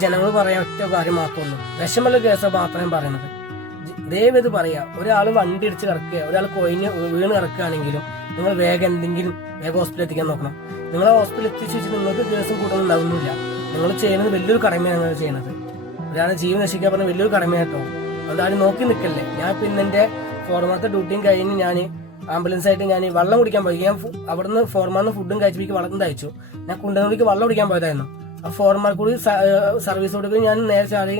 ജനങ്ങൾ പറയാൻ ഒറ്റ കാര്യം മാത്രമൊന്നു വിഷമുള്ള കേസ് മാത്രമേ പറയുന്നത് ദയവ് ഇത് പറയാ ഒരാൾ വണ്ടി ഇടിച്ച് കിടക്കുക ഒരാൾ കൊയിഞ്ഞ് വീണ് കിടക്കുകയാണെങ്കിലും നിങ്ങൾ വേഗം എന്തെങ്കിലും വേഗം ഹോസ്പിറ്റലിൽ എത്തിക്കാൻ നോക്കണം. നിങ്ങൾ ഹോസ്പിറ്റലിൽ എത്തിച്ച് വെച്ച് നിങ്ങൾക്ക് കേസും കൂടുതലും ഉണ്ടാവുന്നില്ല. നിങ്ങൾ ചെയ്യുന്നത് വലിയൊരു കടമയാണ് നിങ്ങൾ ചെയ്യുന്നത് ഒരാളെ ജീവൻ നശിക്കാൻ പറഞ്ഞ വലിയൊരു കടമയായിട്ടോ അതാണ് ആരും നോക്കി നിൽക്കല്ലേ? ഞാൻ പിന്നെ എന്റെ ഫോർമാത്തെ ഡ്യൂട്ടിയും കഴിഞ്ഞ് ഞാൻ ആംബുലൻസ് ആയിട്ട് ഞാൻ വെള്ളം കുടിക്കാൻ പോയി. ഞാൻ അവിടുന്ന് ഫോർമാന്ന് ഫുഡും കഴിച്ചു വെള്ളം തയ്ച്ചു. ഞാൻ കുണ്ടനൂരിക്ക് വെള്ളം കുടിക്കാൻ പോയതായിരുന്നു. ആ കൂടി സർവീസ് കൊടുക്കും ഞാൻ നേരെ ചാടി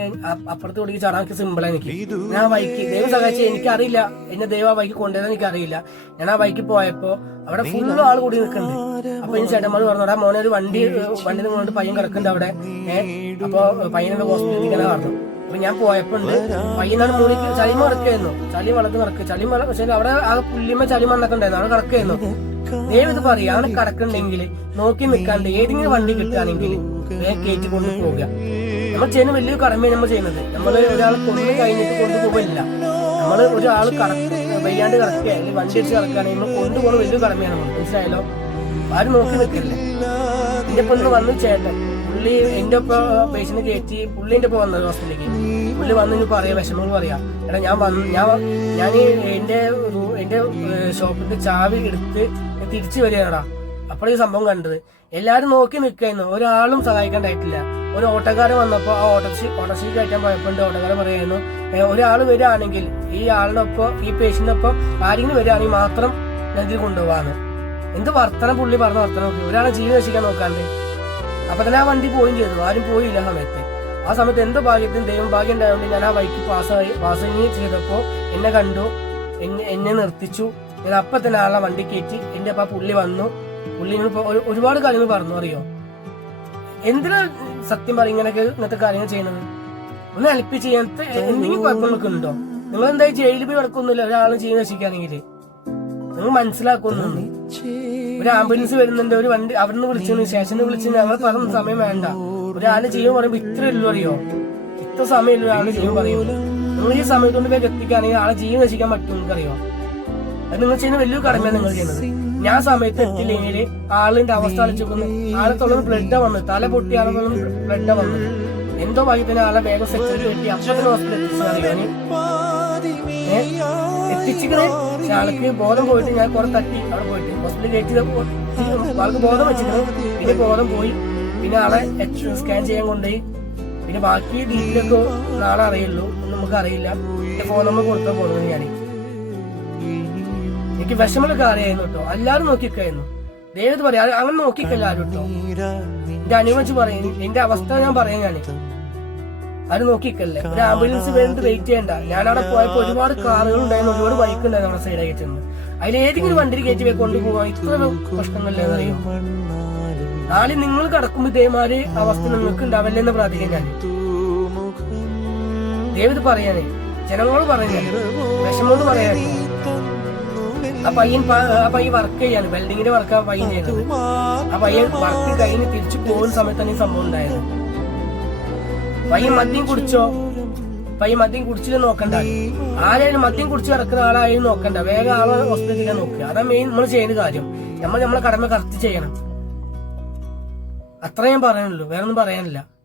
അപ്പുറത്ത് കൂടി ചാടാൻ സിമ്പിളാണ് എനിക്ക് ഞാൻ ബൈക്ക് ദൈവം സഹായിച്ചു എനിക്കറിയില്ല. എന്നെ ദൈവം ആ ബൈക്ക് കൊണ്ടുവരാൻ എനിക്കറിയില്ല. ഞാൻ ആ ബൈക്ക് പോയപ്പോ അവിടെ ഫുള്ള് ആൾ കൂടി നിൽക്കുന്നുണ്ട്. അപ്പൊ ഇനി ചേട്ടന്മാർ പറഞ്ഞു "എടാ മോനെ ഒരു വണ്ടി വണ്ടി കൊണ്ട് പയ്യൻ കിടക്കുന്നുണ്ട് അവിടെ. ഏഹ് അപ്പൊ പയ്യനെ ഹോസ്പിറ്റലിൽ ഇങ്ങനെ പറഞ്ഞു അപ്പൊ ഞാൻ പോയപ്പോണ്ട് പയ്യനാണ് മൂടി ചളി മറക്കായിരുന്നു ചളി വളർത്ത് നടക്കുക ചളി പക്ഷെ അവിടെ ആ പുല്ലിമ ചളി മണ്ണൊക്കെ ഉണ്ടായിരുന്നു അവിടെ കിടക്കായിരുന്നു ദൈവം ഇത് പറയാ. അവിടെ കിടക്കുന്നുണ്ടെങ്കിൽ നോക്കി നിൽക്കാണ്ട് ഏതെങ്കിലും വണ്ടി കിട്ടുകയാണെങ്കിൽ കയറ്റി കൊണ്ട് പോവുക. നമ്മൾ ചെയ്യുന്ന വലിയ കടമയാണ് നമ്മൾ ചെയ്യുന്നത്. നമ്മൾ ഒരാൾ കൊണ്ടു കഴിഞ്ഞിട്ട് കൊണ്ടുപോകില്ല നമ്മൾ ഒരാൾ വയ്യാണ്ട് കിടക്കുക അല്ലെങ്കിൽ വണ്ടി അടിച്ച് കിടക്കുകയാണെങ്കിൽ നമ്മൾ കൊണ്ടുപോകുന്ന വലിയ കടമയാണ് നമ്മൾ മനസ്സിലായാലോ ആരും നോക്കി നിൽക്കില്ല? എന്റെ ഒപ്പം വന്ന് ചേട്ടൻ. പുള്ളി എന്റെ ഒപ്പം പേഷ്യന്റ് കയറ്റി പുള്ളി എന്റെ ഒപ്പം വന്നത് ഹോസ്പിറ്റലിലേക്ക്. പുള്ളി വന്ന് പറയാ വിഷമങ്ങൾ പറയാ. എടാ ഞാൻ വന്ന് ഞാൻ ഞാൻ എന്റെ എന്റെ ഷോപ്പിന്റെ ചാവി എടുത്ത് തിരിച്ചു വരികയാടാ അപ്പോഴേ ഈ സംഭവം കണ്ടത്. എല്ലാരും നോക്കി നിൽക്കായിരുന്നു ഒരാളും സഹായിക്കാണ്ടായിട്ടില്ല. ഒരു ഓട്ടോക്കാരൻ വന്നപ്പോൾ ആ ഓട്ടോറിക്ഷ ഓട്ടോറിക്ഷ കയറ്റാൻ പോയപ്പോണ്ട് ഓട്ടോക്കാരൻ പറയുന്നു ഒരാൾ വരികയാണെങ്കിൽ ഈ ആളുടെ ഒപ്പം ഈ പേഷ്യന്റിനൊപ്പം ആരെങ്കിലും വരികയാണെങ്കിൽ മാത്രം ഇതിൽ കൊണ്ടുപോകാന്ന് എന്ത് വർത്തനം പുള്ളി പറഞ്ഞ വർത്തനം നോക്കി. ഒരാളെ ജീവൻ രക്ഷിക്കാൻ നോക്കാണ്ട്. അപ്പൊ തന്നെ ആ വണ്ടി പോയും ചെയ്തു. ആരും പോയില്ല സമയത്ത്. ആ സമയത്ത് എന്ത് ഭാഗ്യത്തിന് ദൈവം ഭാഗ്യം ഉണ്ടായതുകൊണ്ട് ഞാൻ ആ ബൈക്ക് പാസ്സായി പാസ്സിങ് ചെയ്തപ്പോ എന്നെ കണ്ടു എന്നെ നിർത്തിച്ചു. ഞാൻ അപ്പൊ തന്നെ ആളെ വണ്ടി കയറ്റി എന്റെ അപ്പൊ പുള്ളി വന്നു. പുള്ളി ഒരുപാട് കാര്യങ്ങൾ പറഞ്ഞു അറിയോ? എന്തിനാ സത്യം പറയും ഇങ്ങനെയൊക്കെ ഇങ്ങനത്തെ കാര്യങ്ങൾ ചെയ്യണത് ഒന്ന് ഹെൽപ്പ് ചെയ്യാൻ എന്തെങ്കിലും കുഴപ്പങ്ങളൊക്കെ ഉണ്ടോ നിങ്ങൾ എന്തായാലും ജയിലിൽ പോയി കിടക്കൊന്നുമില്ല ഒരാൾ ജീവൻ രക്ഷിക്കുകയാണെങ്കിൽ നിങ്ങൾ മനസ്സിലാക്കുന്നുണ്ട് ഒരു ആംബുലൻസ് വരുന്നുണ്ട്. ഒരു വണ്ടി അവിടുന്ന് വിളിച്ചു സ്റ്റേഷനിൽ വിളിച്ചു ഞങ്ങൾ പറഞ്ഞ സമയം വേണ്ട. ഒരാൾ ജീവൻ പറയുമ്പോ ഇത്ര ഉള്ളൂ അറിയോ? ഇത്ര സമയമില്ല ഒരാൾ ജീവൻ പറയുമല്ലോ നിങ്ങൾ ഈ സമയത്ത് കൊണ്ട് വേഗം എത്തിക്കുകയാണെങ്കിൽ ആളെ ജീവൻ രക്ഷിക്കാൻ പറ്റും നിങ്ങൾക്കറിയോ? അത് നിങ്ങൾ ചെയ്യുന്ന വലിയൊരു കടമയാണ് നിങ്ങൾ ചെയ്യുന്നത്. ഞാൻ സമയത്ത് എത്തില്ലെങ്കിൽ ആളിന്റെ അവസ്ഥ അളിച്ചിരിക്കുന്നു ആളെ തൊള്ളുന്ന ബ്ലഡാ വന്നത്. തല പൊട്ടി ആളെ തൊള്ളുന്ന ബ്ലഡാ വന്നത്. എന്തോ ഭാഗ്യത്തിന് ആളെ വേഗം സെക്യൂരിറ്റി കിട്ടി അക്ഷര ഹോസ്പിറ്റലിൽ എത്തിച്ചിക്കണേ. പക്ഷെ ആൾക്ക് ബോധം പോയിട്ട് ഞാൻ കുറെ തട്ടി അവിടെ പോയിട്ട്. ഹോസ്പിറ്റലിൽ കയറ്റി ആൾക്ക് ബോധം വെച്ചിരുന്നു പിന്നെ ബോധം പോയി. പിന്നെ ആളെ സ്കാൻ ചെയ്യാൻ കൊണ്ടുപോയി. പിന്നെ ബാക്കി ഡീറ്റെയിലൊക്കെ നാളെ അറിയുള്ളൂ. നമുക്ക് അറിയില്ല. ഫോൺ നമ്പർ കൊടുത്താൽ പോകുന്നത് ഞാൻ എനിക്ക് വിഷമങ്ങളൊക്കെ അറിയായിരുന്നു കേട്ടോ. എല്ലാരും നോക്കിക്കായിരുന്നു. ദൈവത്ത് പറയാ അങ്ങനെ നോക്കിക്കല്ല ആരും എന്റെ അനുവദിച്ച് പറയും എന്റെ അവസ്ഥ ഞാൻ പറയാൻ ഞാൻ അത് നോക്കിക്കല്ലേ? ഒരു ആംബുലൻസ് വേണ്ടി വെയിറ്റ് ചെയ്യണ്ട. ഞാൻ അവിടെ പോയപ്പോ ഒരുപാട് കാറുകൾ ഉണ്ടായിരുന്നു ഒരുപാട് ബൈക്ക് ഉണ്ടായിരുന്നു നമ്മുടെ സൈഡ് ആയിട്ട് അതിൽ ഏതെങ്കിലും വണ്ടിയിൽ കയറ്റി പോയി കൊണ്ടുപോകാൻ ഇത്ര പ്രശ്നങ്ങളില്ലേ അറിയും നാളെ നിങ്ങൾ കടക്കുമ്പോ ഇതേമാതിരി അവസ്ഥ നിങ്ങൾക്ക് ഉണ്ടാവില്ല എന്ന് പ്രാർത്ഥിക്കാൻ ഞാൻ ദൈവത് പറയാനേ. ജനങ്ങളോട് പറയാനേ. വിഷമോട് പറയാനേ. ആ പയ്യൻ ആ പയ്യൻ വർക്ക് ചെയ്യാണ്. വെൽഡിങ്ങിന്റെ വർക്ക് ആ പയ്യൻ ചെയ്യുന്നത് ആ പയ്യൻ വർക്ക് കഴിഞ്ഞ് തിരിച്ചു പോകുന്ന സമയത്താണ് ഈ സംഭവം ഉണ്ടായത്. പയ്യൻ മദ്യം കുടിച്ചോ? പയ്യൻ മദ്യം കുടിച്ചില്ല നോക്കണ്ട. ആരായാലും മദ്യം കുടിച്ച് കിടക്കുന്ന ആളായാലും നോക്കണ്ട. വേഗം ആളെ ഹോസ്പിറ്റലിൽ നോക്കുക. അതാ മെയിൻ നമ്മൾ ചെയ്യുന്ന കാര്യം. നമ്മൾ നമ്മളെ കടമ കറക്റ്റ് ചെയ്യണം. അത്ര ഞാൻ പറയാനുള്ളൂ. വേറൊന്നും പറയാനില്ല.